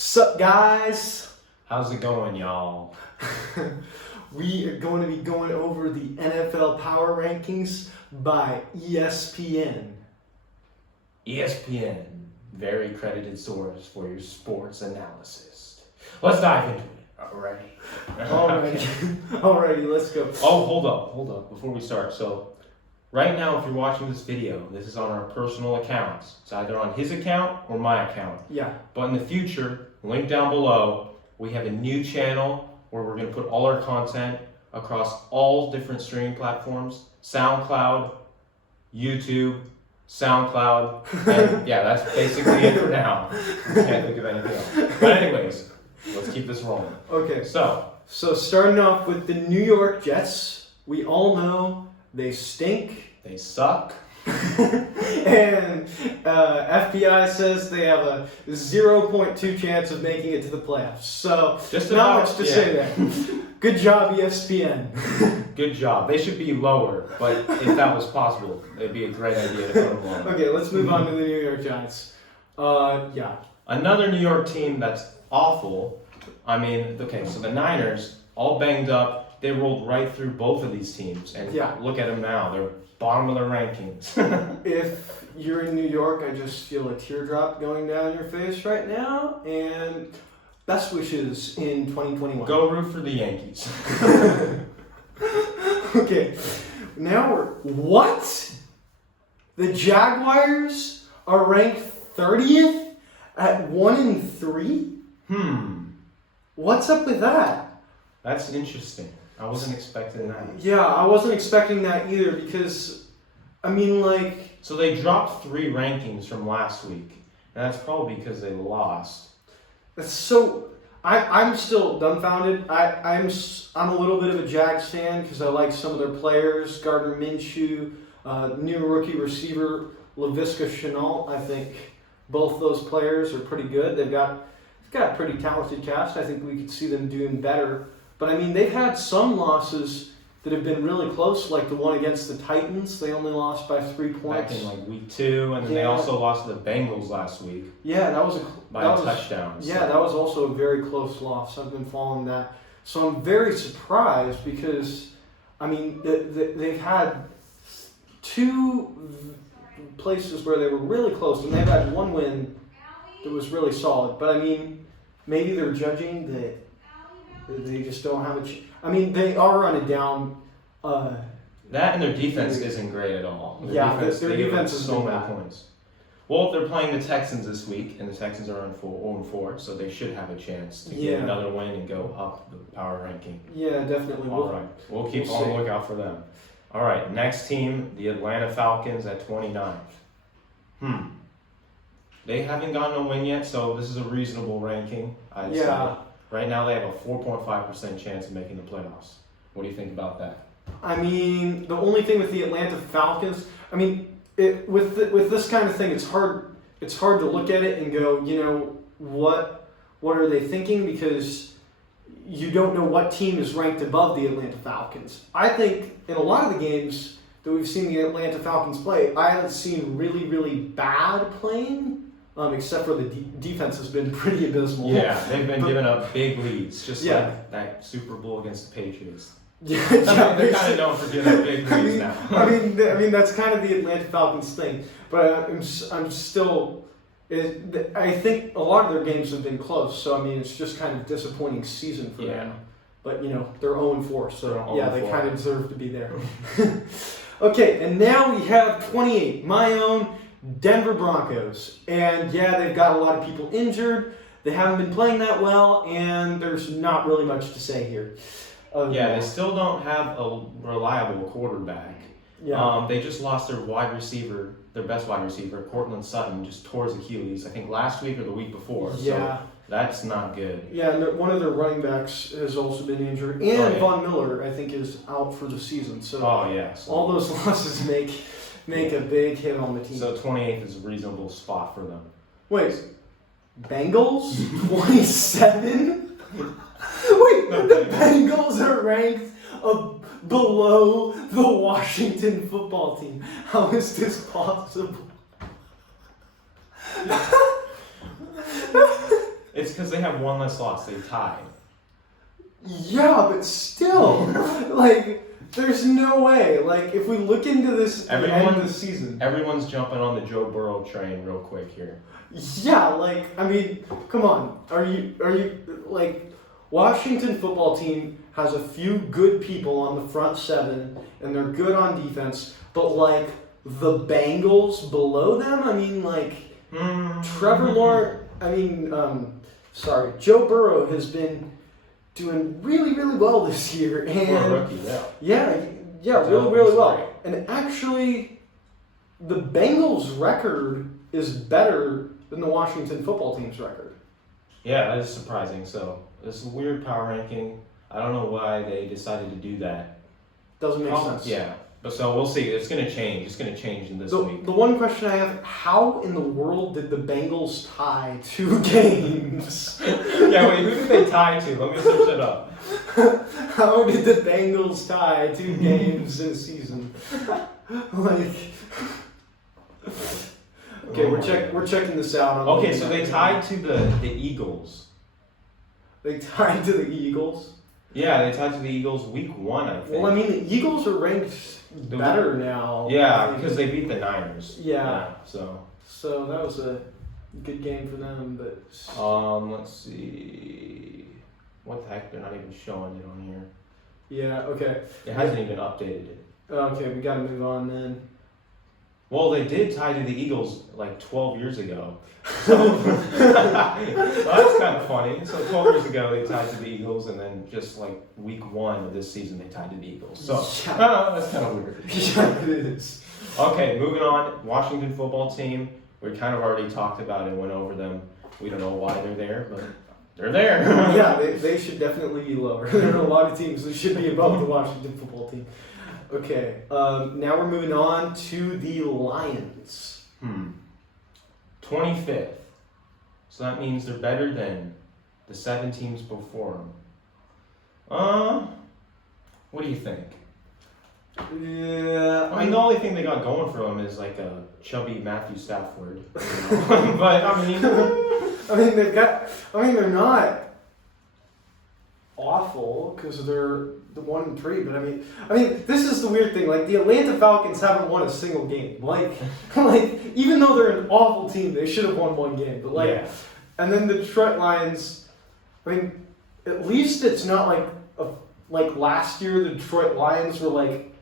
Sup, guys? How's it going, y'all? We are going to be going over the NFL Power Rankings by ESPN. ESPN, very credited source for your sports analysis. Let's dive into it. Alrighty, let's go. Oh, hold up, before we start. So, right now, if you're watching this video, this is on our personal accounts. It's either on his account or my account. Yeah. But in the future, link down below, we have a new channel where we're going to put all our content across all different streaming platforms. SoundCloud, YouTube, SoundCloud, and yeah, that's basically it for now. Can't think of anything else. But anyways, let's keep this rolling. Okay. So starting off with the New York Jets, we all know they stink. they suck. And FBI says they have a 0.2 chance of making it to the playoffs. So, Just not about, much to yeah. say there. Good job, ESPN. Good job. They should be lower, but if that was possible, it'd be a great idea to put them lower. Okay, let's move on to the New York Giants. Yeah. Another New York team that's awful. I mean, okay, so the Niners, all banged up, they rolled right through both of these teams. And Yeah. look at them now. They're bottom of their rankings. If you're in New York, I just feel a teardrop going down your face right now. And best wishes in 2021. Go root for the Yankees. Okay, now what? The Jaguars are ranked 30th at 1-3? What's up with that? That's interesting. I wasn't expecting that. Yeah, I wasn't expecting that either because, I mean, like... So they dropped 3 rankings from last week, and that's probably because they lost. That's so... I'm still dumbfounded. I'm a little bit of a Jags fan because I like some of their players. Gardner Minshew, new rookie receiver Laviska Shenault. I think both those players are pretty good. They've got a pretty talented cast. I think we could see them doing better. But I mean, they've had some losses that have been really close, like the one against the Titans. They only lost by 3 points. Back in like week 2, and then they also lost to the Bengals last week. Yeah, that was a touchdown. Yeah, that was also a very close loss. I've been following that, so I'm very surprised because, I mean, they've had 2 places where they were really close, and they've had 1 win that was really solid. But I mean, maybe they're judging that they just don't have a. I mean, they are running down. That and their defense isn't great at all. Their defense is so many points. Well, they're playing the Texans this week, and the Texans are on 0-4, so they should have a chance to get another win and go up the power ranking. Yeah, definitely. All right, we'll keep on the lookout for them. All right, next team, the Atlanta Falcons at 29th. They haven't gotten a win yet, so this is a reasonable ranking. I'd say. Right now, they have a 4.5% chance of making the playoffs. What do you think about that? I mean, the only thing with the Atlanta Falcons, I mean, with this kind of thing, it's hard to look at it and go, you know, what are they thinking? Because you don't know what team is ranked above the Atlanta Falcons. I think in a lot of the games that we've seen the Atlanta Falcons play, I haven't seen really, really bad playing. Except for the defense has been pretty abysmal. Yeah, they've been giving up big leads, just like that Super Bowl against the Patriots. They're kind of known for giving up big leads now. I mean that's kind of the Atlanta Falcons thing. But I'm still. I think a lot of their games have been close. So I mean, it's just kind of disappointing season for them. But you know, they're 0-4, so they kind of deserve to be there. Okay, and now we have 28. My own Denver Broncos. And yeah, they've got a lot of people injured. They haven't been playing that well, and there's not really much to say here. They still don't have a reliable quarterback. Yeah. They just lost their wide receiver, their best wide receiver, Cortland Sutton, just tore his Achilles, I think last week or the week before. Yeah. So that's not good. Yeah, and one of their running backs has also been injured. And Von Miller, I think, is out for the season. So all those losses make a big hit on the team. So 28th is a reasonable spot for them. Wait, Bengals? 27? Wait, the Bengals are ranked below the Washington football team. How is this possible? It's It's because they have one less loss. They tied. Yeah, but still, like, there's no way. Like, if we look into this at the end of the season, everyone's jumping on the Joe Burrow train real quick here. Yeah, like, I mean, come on. Are you like, Washington football team has a few good people on the front seven, and they're good on defense, but like the Bengals below them, I mean, like, Trevor Lawrence, Joe Burrow has been doing really, really well this year, and for a rookie, really well. And actually, the Bengals' record is better than the Washington football team's record. Yeah, that is surprising. So this is a weird power ranking. I don't know why they decided to do that. Doesn't make sense. Yeah, but so we'll see. It's going to change. It's going to change in this week. The one question I have: how in the world did the Bengals tie 2 games? Yeah, wait. Who did they tie to? Let me search it up. How did the Bengals tie 2 games in a season? Like. Okay, we're checking this out. Okay, so they tied to the Eagles. They tied to the Eagles? Yeah, they tied to the Eagles week 1, I think. Well, I mean, the Eagles are ranked better now. Yeah, because they beat the Niners. Yeah. So that was a good game for them, but... let's see... What the heck? They're not even showing it on here. Yeah, okay. It hasn't even updated it. Okay, we gotta move on then. Well, they did tie to the Eagles like 12 years ago. So that's kind of funny. So 12 years ago they tied to the Eagles, and then just like week 1 of this season they tied to the Eagles. So that's kind of weird. Yeah, it is. Okay, moving on. Washington football team. We kind of already talked about it, went over them. We don't know why they're there, but they're there. Yeah, they should definitely be lower. There are a lot of teams that should be above the Washington football team. Okay, now we're moving on to the Lions. 25th. So that means they're better than the 7 teams before them. What do you think? Yeah, I mean, the only thing they got going for them is like a chubby Matthew Stafford. But I mean, they're not awful because they're the 1-3. But I mean, this is the weird thing. Like, the Atlanta Falcons haven't won a single game. Like even though they're an awful team, they should have won 1 game. But and then the Detroit Lions. I mean, at least it's not like last year. The Detroit Lions were like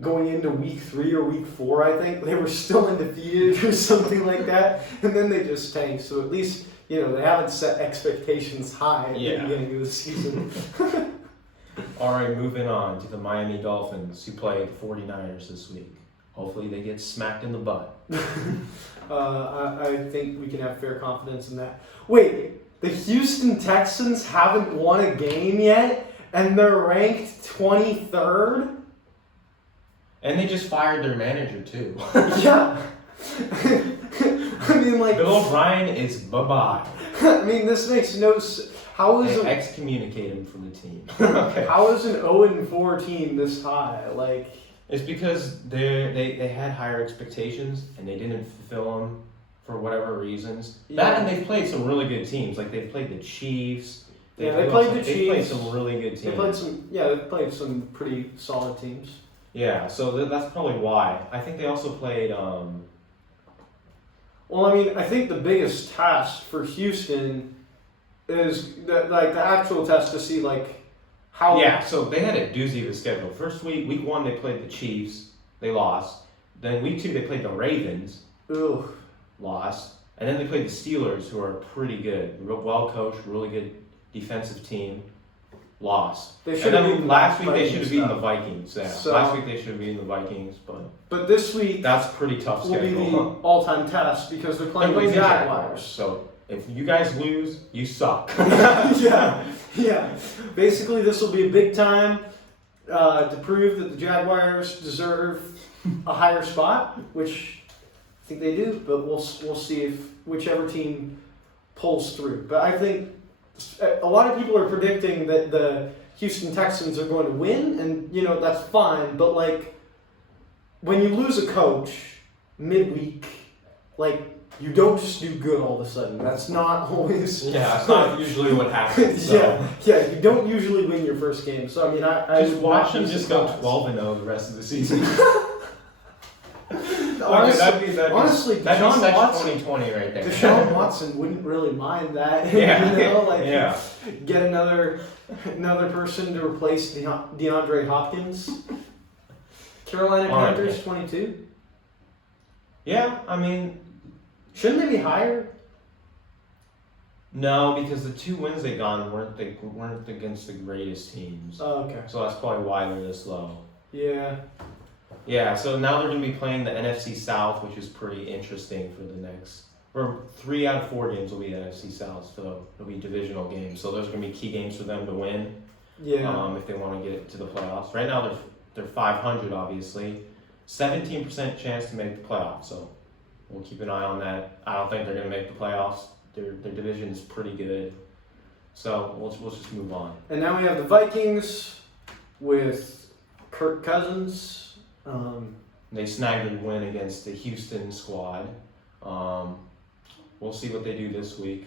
going into week 3 or week 4. I think they were still undefeated or something like that, and then they just tanked. So at least, they haven't set expectations high at the beginning of the season. All right, moving on to the Miami Dolphins, who play the 49ers this week. Hopefully they get smacked in the butt. I think we can have fair confidence in that. Wait, the Houston Texans haven't won a game yet, and they're ranked 23rd? And they just fired their manager, too. Yeah. I mean, like... Bill O'Brien is bye-bye. I mean, this makes no sense. How is excommunicate him from the team. Okay. How is an 0-4 team this high? Like... It's because they had higher expectations, and they didn't fulfill them for whatever reasons. Yeah. That, and they've played some really good teams. Like, they've played the Chiefs. They played the Chiefs. They played some really good teams. They've played some pretty solid teams. Yeah, so that's probably why. I think they also played... Well, I mean, I think the biggest test for Houston is the actual test to see how... Yeah, so they had a doozy of a schedule. First week 1 they played the Chiefs, they lost. Then week 2 they played the Ravens, lost. And then they played the Steelers, who are pretty good, well coached, really good defensive team, lost. Last week they should have beaten the Vikings. Yeah. So, last week they should have beaten the Vikings, but this week that's pretty tough schedule. Will be the all-time test because they're playing the Jaguars. So if you guys lose, you suck. Yeah. Basically, this will be a big time to prove that the Jaguars deserve a higher spot, which I think they do. But we'll see if whichever team pulls through. But I think a lot of people are predicting that the Houston Texans are going to win, and that's fine. But when you lose a coach midweek, you don't just do good all of a sudden. That's not always. Yeah, that's not usually what happens. So. Yeah, you don't usually win your first game. So I mean, I just watch them just go 12-0 the rest of the season. Honestly, that'd be such Watson, 2020 right there. Deshaun Watson wouldn't really mind that. Yeah. You know, like Yeah. get another person to replace DeAndre Hopkins. Carolina Panthers 22. Yeah, I mean, shouldn't they be higher? No, because the 2 wins they got weren't against the greatest teams. Oh, okay. So that's probably why they're this low. Yeah. Yeah, so now they're going to be playing the NFC South, which is pretty interesting for the next. Or 3 out of 4 games will be NFC South, so it'll be divisional games. So those are going to be key games for them to win. Yeah. If they want to get to the playoffs. Right now they're 500, obviously. 17% chance to make the playoffs. So we'll keep an eye on that. I don't think they're going to make the playoffs. Their division is pretty good. So we'll just move on. And now we have the Vikings with Kirk Cousins. They snagged a win against the Houston squad. We'll see what they do this week.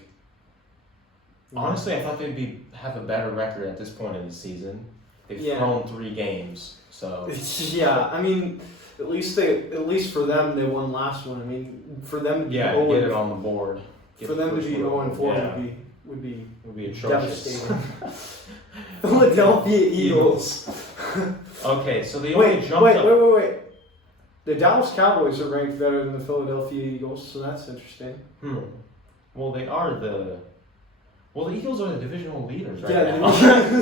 Honestly, I thought they'd have a better record at this point in the season. They've thrown 3 games, so yeah. I mean, at least for them, they won last one. I mean, for them, get it on the board. For them to be 0-4 would be atrocious. Devastating. Philadelphia Eagles. Okay, so they wait. up. Wait. The Dallas Cowboys are ranked better than the Philadelphia Eagles, so that's interesting. Well, they are the Eagles are the divisional leaders right Yeah, now.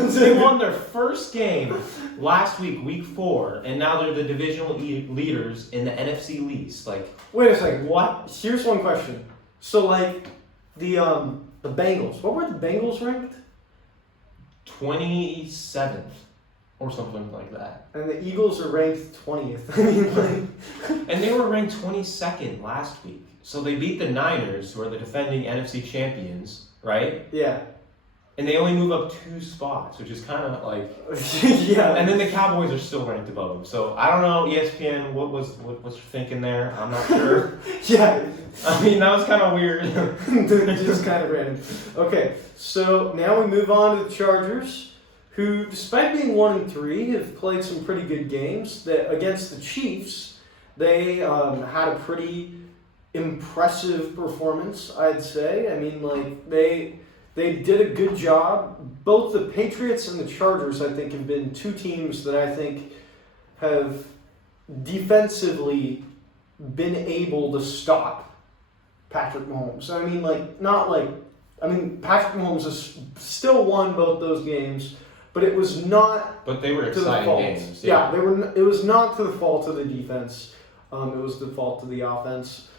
They won their first game last week, week 4, and now they're the divisional leaders in the NFC East. Like, wait a second. What? Here's one question. So, like, the Bengals. What were the Bengals ranked? 27th or something like that. And the Eagles are ranked 20th. I mean, like, and they were ranked 22nd last week. So they beat the Niners, who are the defending NFC champions, right? Yeah. And they only move up 2 spots, which is kind of like yeah. And then the Cowboys are still ranked above them. So I don't know, ESPN, what was you thinking there? I'm not sure. Yeah. I mean, that was kind of weird. Just kind of random. Okay, so now we move on to the Chargers, who, despite being 1-3, have played some pretty good games. That against the Chiefs, they had a pretty impressive performance, I'd say. I mean, like, they did a good job. Both the Patriots and the Chargers, I think, have been 2 teams that I think have defensively been able to stop Patrick Mahomes. I mean, Patrick Mahomes has still won both those games, but it was not. But they were to the exciting fault. games. Yeah, they were. It was not to the fault of the defense. It was the fault of the offense.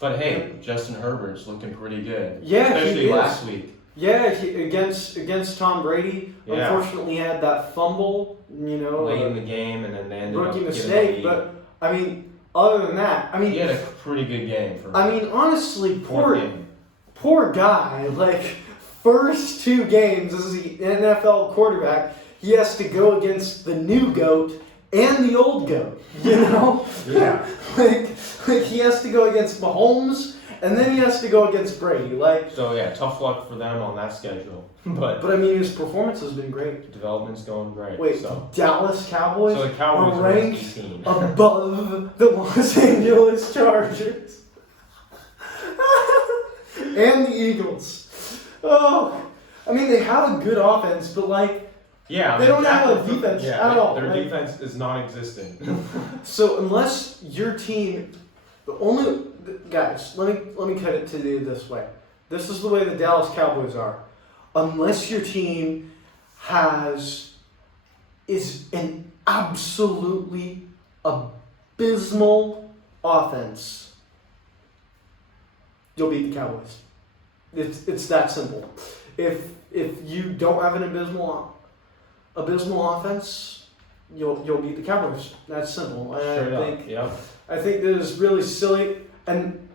But hey, Justin Herbert's looking pretty good. Yeah, especially last week. Yeah, against Tom Brady. Yeah. Unfortunately, had that fumble. You know, late in the game, and then they ended up rookie getting mistake. the lead. But I mean, other than that, I mean, he had a pretty good game for. I mean, honestly, game. poor guy. Like, first 2 games as the NFL quarterback, he has to go against the new GOAT and the old GOAT. You know? Yeah. like he has to go against Mahomes, and then he has to go against Brady. Like, so yeah, tough luck for them on that schedule. But I mean, his performance has been great. Development's going great. Wait, so Dallas Cowboys, the Cowboys are are ranked 18. above the Los Angeles Chargers and the Eagles. Oh, I mean, they have a good offense, but like, yeah, they don't have a defense at all. Their right? defense is non-existent. So unless your team, guys, let me cut it to you this way. This is the way the Dallas Cowboys are. Unless your team is an absolutely abysmal offense, you'll beat the Cowboys. It's that simple. If you don't have an abysmal offense, you'll beat the Cowboys. That's simple. I think that is really silly, and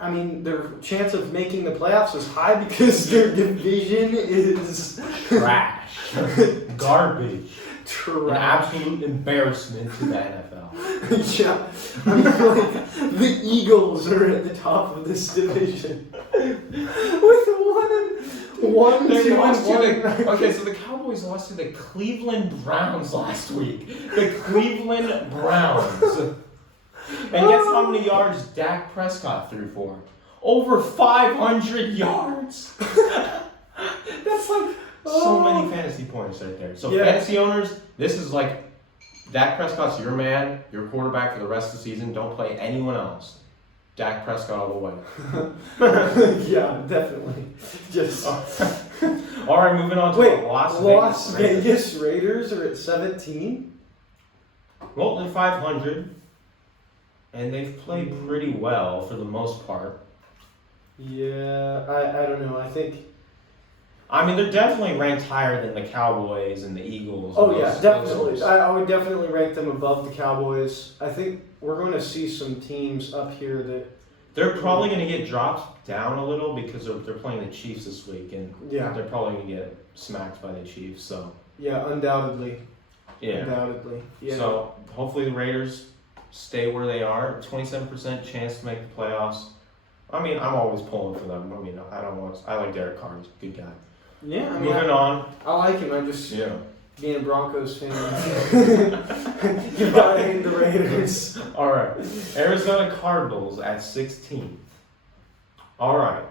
I mean, their chance of making the playoffs is high because their division is trash, garbage. An absolute embarrassment to the NFL. Yeah, I mean, like, the Eagles are at the top of this division with one, They two, lost to and the, one. okay, so the Cowboys lost to the Cleveland Browns last week. The Cleveland Browns. And guess how many yards Dak Prescott threw for? Over 500 yards. That's like so many fantasy points right there. So fantasy owners, this is like Dak Prescott's your man, your quarterback for the rest of the season. Don't play anyone else. Dak Prescott all the way. Yeah, definitely. Just all right, moving on to the Las Vegas Raiders are at 17. Well, they're 500, and they've played pretty well for the most part. Yeah, I don't know. I mean, they're definitely ranked higher than the Cowboys and the Eagles. Oh, yeah, definitely. I would definitely rank them above the Cowboys. I think we're going to see some teams up here that... They're probably going to get dropped down a little because they're playing the Chiefs this week, and they're probably going to get smacked by the Chiefs. So yeah, undoubtedly. Yeah. Undoubtedly. Yeah. So hopefully the Raiders stay where they are. 27% chance to make the playoffs. I mean, I'm always pulling for them. I mean, I like Derek Carr. He's a good guy. Yeah, I mean, moving on. I like him. I just being a Broncos fan. You gotta hate the Raiders. All right, Arizona Cardinals at 16. All right.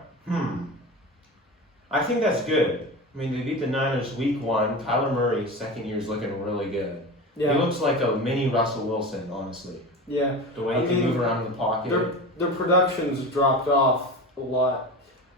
I think that's good. I mean, they beat the Niners week 1. Kyler Murray, second year, is looking really good. Yeah. He looks like a mini Russell Wilson, honestly. Yeah. The way he can move around in the pocket. Their production's dropped off a lot.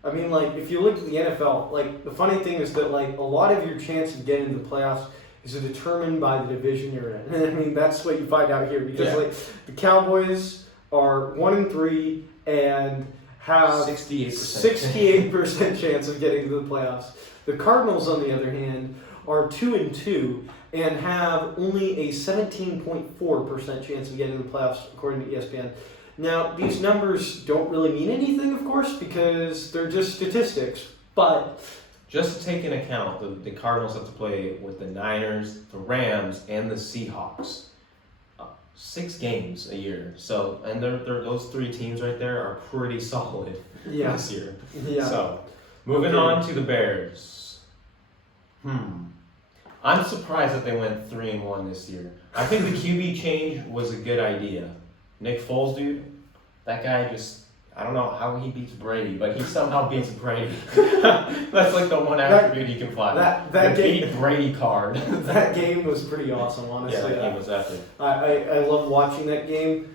I mean, like, if you look at the NFL, like, the funny thing is that, like, a lot of your chance of getting into the playoffs is determined by the division you're in. I mean, that's what you find out here because, like, the Cowboys are 1-3 and have 68% chance of getting to the playoffs. The Cardinals, on the other hand, are 2-2 and have only a 17.4% chance of getting to the playoffs, according to ESPN. Now, these numbers don't really mean anything, of course, because they're just statistics, but... Just to take into account, the Cardinals have to play with the Niners, the Rams, and the Seahawks. 6 games a year. So, and those 3 teams right there are pretty solid this year. Yeah. So, moving on to the Bears. I'm surprised that they went 3-1 this year. I think the QB change was a good idea. Nick Foles, dude, that guy just, I don't know how he beats Brady, but he somehow beats Brady. That's like the one attribute he can find. That beat Brady card. That game was pretty awesome, honestly. Yeah, that game was epic. I love watching that game.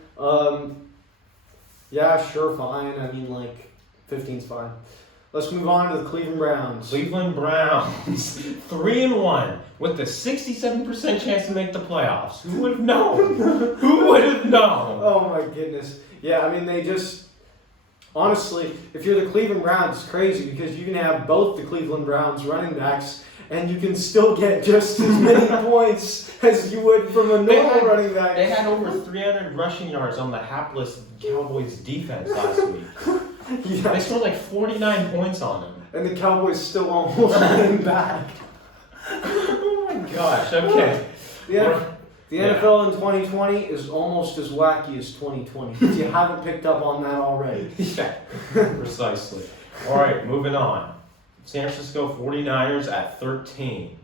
Yeah, sure, fine. I mean, like, 15's fine. Let's move on to the Cleveland Browns. Cleveland Browns, 3-1 with the 67% chance to make the playoffs. Who would have known? Who would have known? Oh my goodness. Yeah, I mean, they just, honestly, if you're the Cleveland Browns, it's crazy because you can have both the Cleveland Browns running backs and you can still get just as many points as you would from a normal running back. They had over 300 rushing yards on the hapless Cowboys defense last week. Yeah. They scored like 49 points on them. And the Cowboys still almost came back. Oh my gosh, okay. The NFL in 2020 is almost as wacky as 2020. If you haven't picked up on that already. Yeah, precisely. All right, moving on. San Francisco 49ers at 13.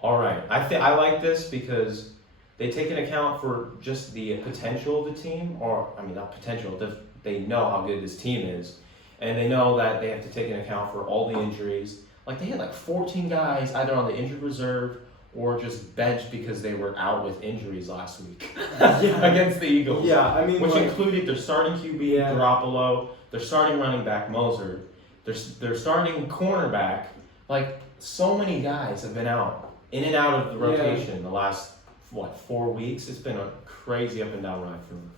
All right, I like this because they take into account for just the potential of the team, or I mean not potential, they know how good this team is, and they know that they have to take into account for all the injuries. Like they had like 14 guys either on the injured reserve or just benched because they were out with injuries last week against the Eagles. Yeah, I mean, which included their starting QB Garoppolo, their starting running back Moser, their starting cornerback. Like so many guys have been out in and out of the rotation the last 4 weeks. It's been a crazy up and down ride for them.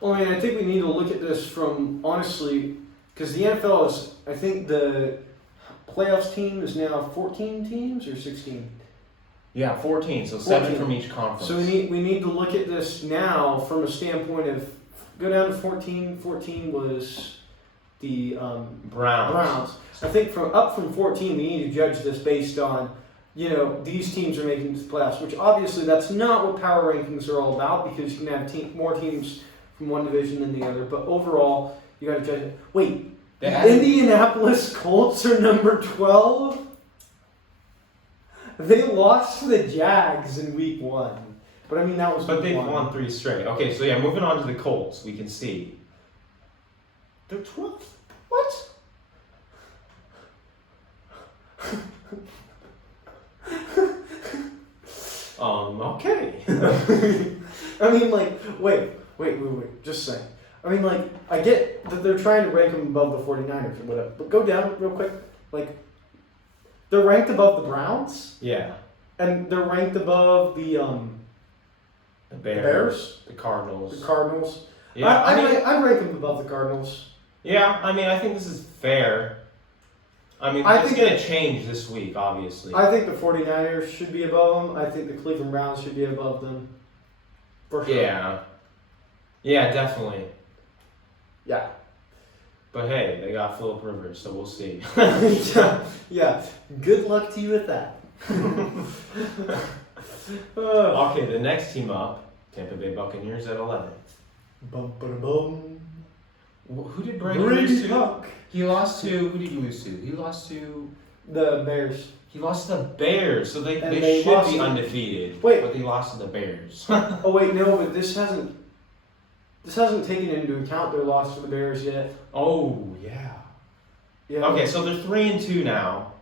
Well, I mean, I think we need to look at this from, honestly, because the NFL is, I think the playoffs team is now 14 teams or 16? Yeah, 14, so 7 from each conference. So we need to look at this now from a standpoint of, go down to 14. 14 was the Browns. I think up from 14, we need to judge this based on these teams are making the playoffs, which obviously that's not what power rankings are all about because you can have more teams from one division than the other. But overall, you got to judge it. Wait, the Indianapolis Colts are number 12? They lost to the Jags in week 1. But I mean, that was But they've 1. won 3 straight. Okay, so yeah, moving on to the Colts, we can see. They're 12th? What? Okay. I mean, like, wait. Just saying. I mean, like, I get that they're trying to rank them above the 49ers or whatever. But go down real quick. Like, they're ranked above the Browns. Yeah. And they're ranked above the Bears. The Cardinals. The Cardinals. Yeah, I rank them above the Cardinals. Yeah, I mean, I think this is fair. I mean, it's going to change this week, obviously. I think the 49ers should be above them. I think the Cleveland Browns should be above them. For sure. Yeah. Yeah, definitely. Yeah. But hey, they got Phillip Rivers, so we'll see. Yeah. Good luck to you with that. Okay, the next team up, Tampa Bay Buccaneers at 11th. Bum, ba-da-bum. Who did Brady lose to? Huck. He lost to, who did he lose to? He lost to... The Bears. He lost to the Bears, so they should be undefeated. Wait. But they lost to the Bears. Oh wait, no, but this hasn't taken into account their loss to the Bears yet. Oh, yeah. Yeah. Okay, so they're 3-2 now.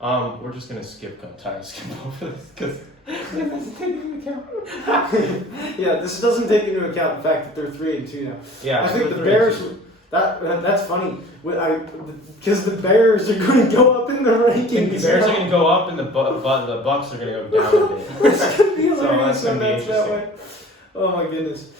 We're just going to skip over this because it doesn't take into account. Yeah, this doesn't take into account the fact that they're 3-2 now. Yeah, I so think the Bears. That's funny. Because the Bears are going to go up in the rankings. The Bears are going to go up, and the Bucks are going to go down a bit. It's going to be hilarious so when that's that way. Oh my goodness.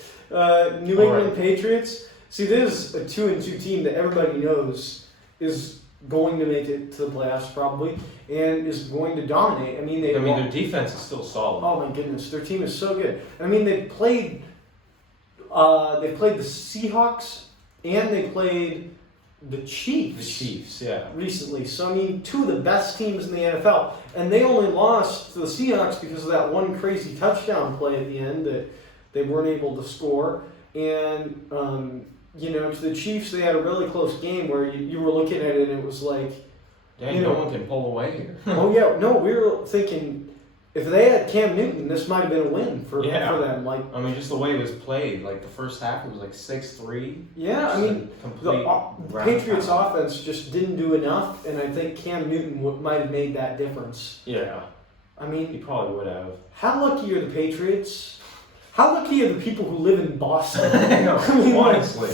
New England Patriots. See, this is a 2-2 team that everybody knows is going to make it to the playoffs probably, and is going to dominate. I mean, their defense is still solid. Oh my goodness, their team is so good. I mean, they played the Seahawks and they played the Chiefs. The Chiefs, yeah. Recently, so I mean, 2 of the best teams in the NFL, and they only lost to the Seahawks because of that one crazy touchdown play at the end that they weren't able to score, and to the Chiefs, they had a really close game where you were looking at it and it was like... Dang, no one can pull away here. Oh, yeah. No, we were thinking if they had Cam Newton, this might have been a win for them. Like, I mean, just the way it was played. Like, the first half, it was like 6-3. Yeah, I mean, the Patriots' offense just didn't do enough, and I think Cam Newton might have made that difference. Yeah. I mean... He probably would have. How lucky are the Patriots? How lucky are the people who live in Boston? I mean, honestly.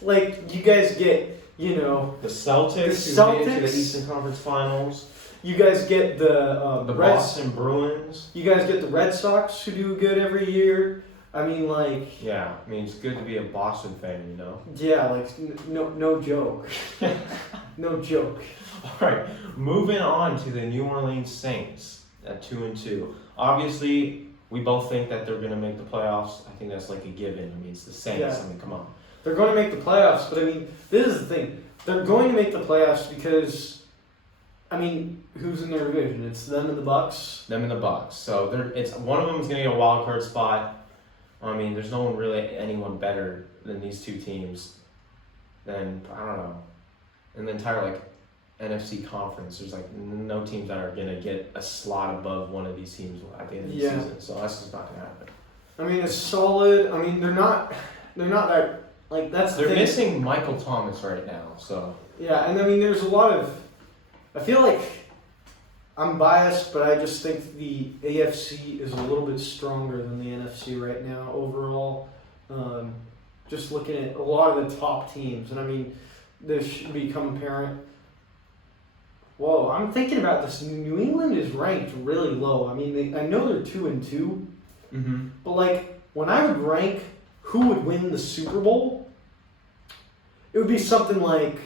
Like you guys get, the Celtics who made it to the Eastern Conference Finals. You guys get the Boston Bruins. You guys get the Red Sox who do good every year. I mean, like... Yeah, I mean, it's good to be a Boston fan, Yeah, like, no joke. No joke. All right, moving on to the New Orleans Saints at 2-2. Obviously, we both think that they're going to make the playoffs. I think that's like a given. I mean, it's the Saints. Yeah. I mean, come on. They're going to make the playoffs, but I mean, this is the thing. They're going to make the playoffs because, I mean, who's in their division? It's them and the Bucks. Them and the Bucks. So it's one of them is going to get a wild card spot. I mean, there's no one really anyone better than these two teams. Then I don't know. In the entire NFC conference, there's no teams that are going to get a slot above one of these teams at the end of the season. So that's just not going to happen. I mean, it's solid. I mean, they're not that. That's the thing. They're missing Michael Thomas right now, so... Yeah, and I mean, there's a lot of... I feel like I'm biased, but I just think the AFC is a little bit stronger than the NFC right now overall. Just looking at a lot of the top teams, and I mean, this should become apparent. Whoa, I'm thinking about this. New England is ranked really low. I mean, I know they're 2-2, but when I would rank who would win the Super Bowl, it would be something like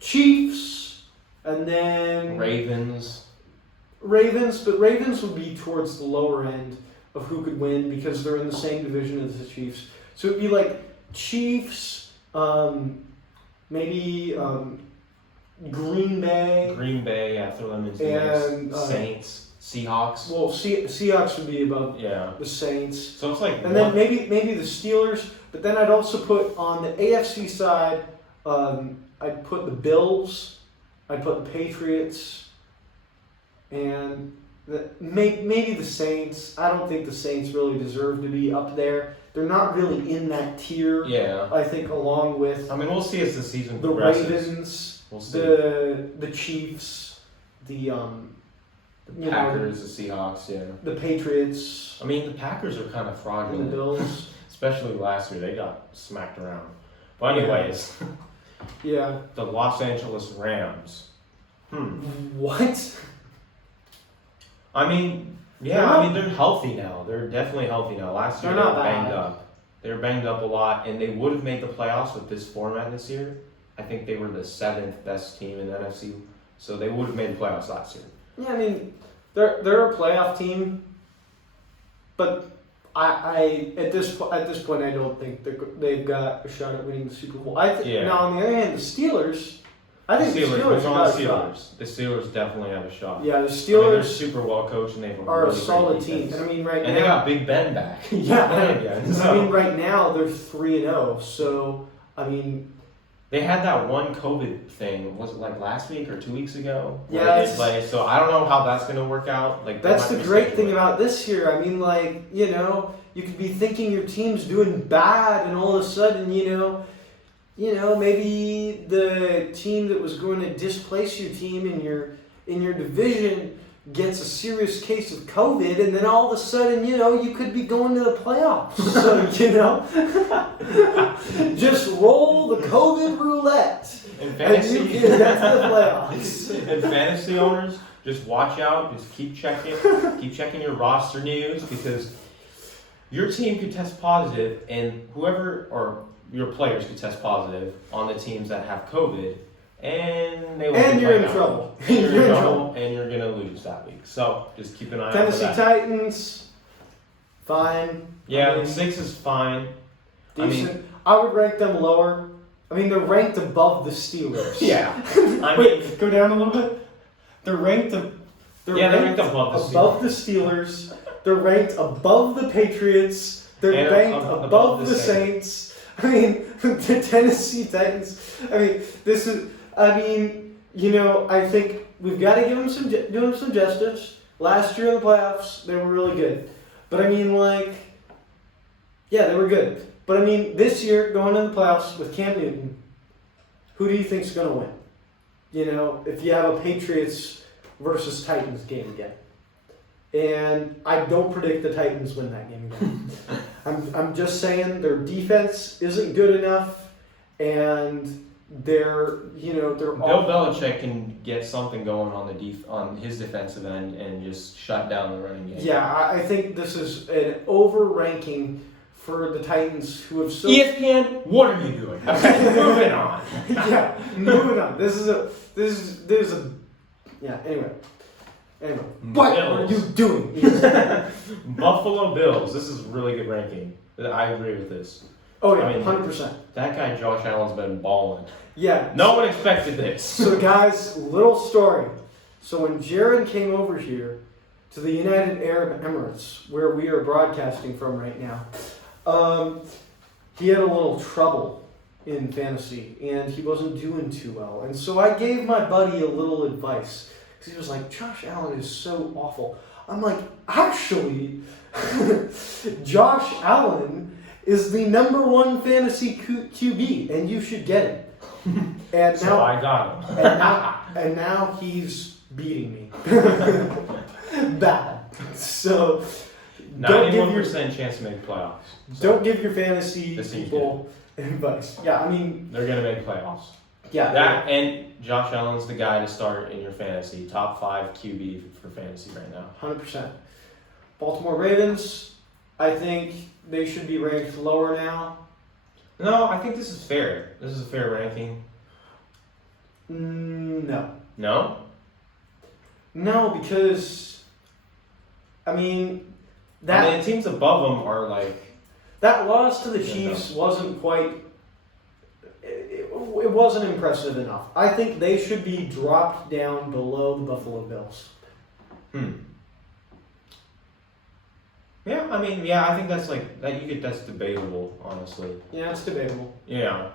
Chiefs, and then... Ravens, but Ravens would be towards the lower end of who could win because they're in the same division as the Chiefs. So it would be like Chiefs, maybe Green Bay. Green Bay, yeah, throw them into the And, mix. Saints, Seahawks. Well, Seahawks would be above Yeah. the Saints. So it's like And then maybe the Steelers, but then I'd also put on the AFC side, I'd put the Bills, I'd put the Patriots, and maybe the Saints. I don't think the Saints really deserve to be up there. They're not really in that tier. Yeah. I think along with I mean, we'll see as the season the progresses. Ravens, We'll see. the Chiefs, The Packers, the Seahawks, yeah. the Patriots, I mean, the Packers are kind of and the fraudulent, Bills. especially last year. They got smacked around. But anyways, Yeah. the Los Angeles Rams. What? I mean, they're healthy now. They're definitely healthy now. Last year They're they not were banged bad. up. They were banged up a lot, and they would have made the playoffs with this format this year. I think they were the 7th best team in the NFC, so they would have made the playoffs last year. Yeah, I mean, they're a playoff team, but I at this point I don't think they've got a shot at winning the Super Bowl. Now on the other hand, the Steelers, I think the Steelers got a shot. The Steelers definitely have a shot. Yeah, the They're Steelers super well coached, and they have are really a solid great team. defense. And I mean, right And now they got Big Ben back. Yeah, So- I mean, right now they're 3-0. So I mean, They had that one COVID thing. Was it like last week or 2 weeks ago? where Yeah, they did play. So I don't know how that's going to work out. Like that's the great thing about this year. I mean, like, you could be thinking your team's doing bad, and all of a sudden, maybe the team that was going to displace your team in your division gets a serious case of COVID, and then all of a sudden, you could be going to the playoffs. So, just roll the COVID roulette, And and you fantasy, get to the playoffs. and fantasy owners, just watch out. Just keep checking your roster news, because your team could test positive, and whoever or your players could test positive on the teams that have COVID, and they will. And you're in trouble. And you're You're in in trouble, and you're gonna lose that week. So just keep an eye out for Tennessee that. Titans, fine. Yeah, I mean, 6 is fine. decent. I would rank them lower. I mean, they're ranked above the Steelers. Yeah. I mean, Wait, go down a little bit. They're ranked. They're ranked above the Steelers. They're ranked above the Patriots. They're And ranked above above the the Saints. I mean, the Tennessee Titans. I mean, this is. I mean, I think we've got to give them some justice. Last year in the playoffs, they were really good. But I mean, they were good. But I mean, this year, going to the playoffs with Cam Newton, who do you think's going to win? If you have a Patriots versus Titans game again. And I don't predict the Titans win that game again. I'm just saying their defense isn't good enough, and they're Bill Belichick can get something going on his defensive end and just shut down the running game. Yeah, I think this is an over-ranking for the Titans, who have so... ESPN, what are you doing? Okay, moving on. Yeah, moving on. This is a... Yeah, anyway. What are you doing? Buffalo Bills. This is a really good ranking. I agree with this. Oh, yeah, I mean, 100%. That guy Josh Allen's been balling. Yeah. No one expected this. So, guys, little story. So, when Jaron came over here to the United Arab Emirates, where we are broadcasting from right now, he had a little trouble in fantasy, and he wasn't doing too well. And so I gave my buddy a little advice, because he was like, Josh Allen is so awful. I'm like, actually, Josh Allen is the #1 fantasy QB, and you should get him. And So now I got him. and now he's beating me. Bad. So don't give your 91% chance to make the playoffs. So don't give your fantasy This seems people advice. Yeah, I mean, they're gonna make the playoffs. yeah. That and Josh Allen's the guy to start in your fantasy. Top 5 QB for fantasy right now. 100%. Baltimore Ravens, I think they should be ranked lower now. No, I think this is fair. This is a fair ranking. No. No? No, because, I mean, The teams above them are like... that loss to the Yeah, Chiefs wasn't quite. it wasn't impressive enough. I think they should be dropped down below the Buffalo Bills. Yeah, I mean, yeah, I think that's like that. That's debatable, honestly. Yeah, it's debatable. Yeah.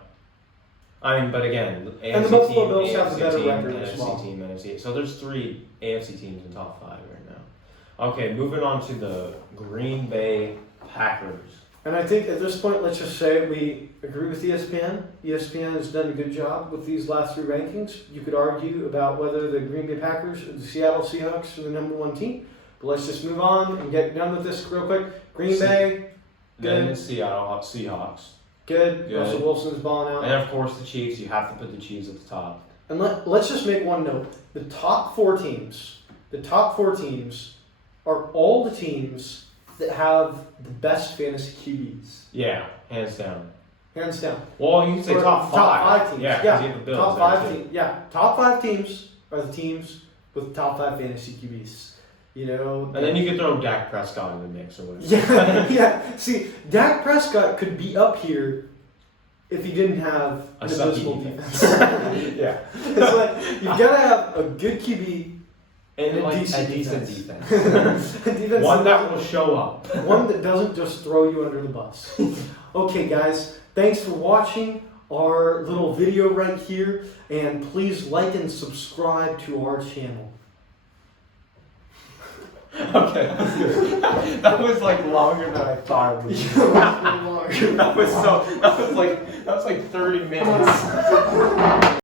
I mean, but again, AFC And the Buffalo team, Bills have AFC a better team, record NFC as well. team, NFC. So there's 3 AFC teams in top 5 right now. Okay, moving on to the Green Bay Packers. And I think at this point, let's just say we agree with ESPN. ESPN has done a good job with these last 3 rankings. You could argue about whether the Green Bay Packers or the Seattle Seahawks are the number 1 team. But let's just move on and get done with this real quick. Green Bay, Then the good. Seattle Seahawks. Good. Good. Russell Wilson's balling out. And of course the Chiefs. You have to put the Chiefs at the top. And let's just make one note. The top 4 teams are all the teams that have the best fantasy QBs. Yeah, hands down. Hands down. Well, you can say Or top 5. Top 5 teams. Yeah, 'cause Yeah. you have the Bills Top there, 5 too. teams. Yeah. Top 5 teams are the teams with top 5 fantasy QBs. You know. And then you can throw Dak Prescott in the mix or whatever. Yeah, yeah. See, Dak Prescott could be up here if he didn't have A an sucky abysmal defense. defense. Yeah. It's like you've got to have a good QB And a like decent a decent defense. defense. a defense One that will show up. one that doesn't just throw you under the bus. Okay, guys, thanks for watching our little video right here, and please like and subscribe to our channel. Okay, that was like longer than I thought it would be. That was like 30 minutes.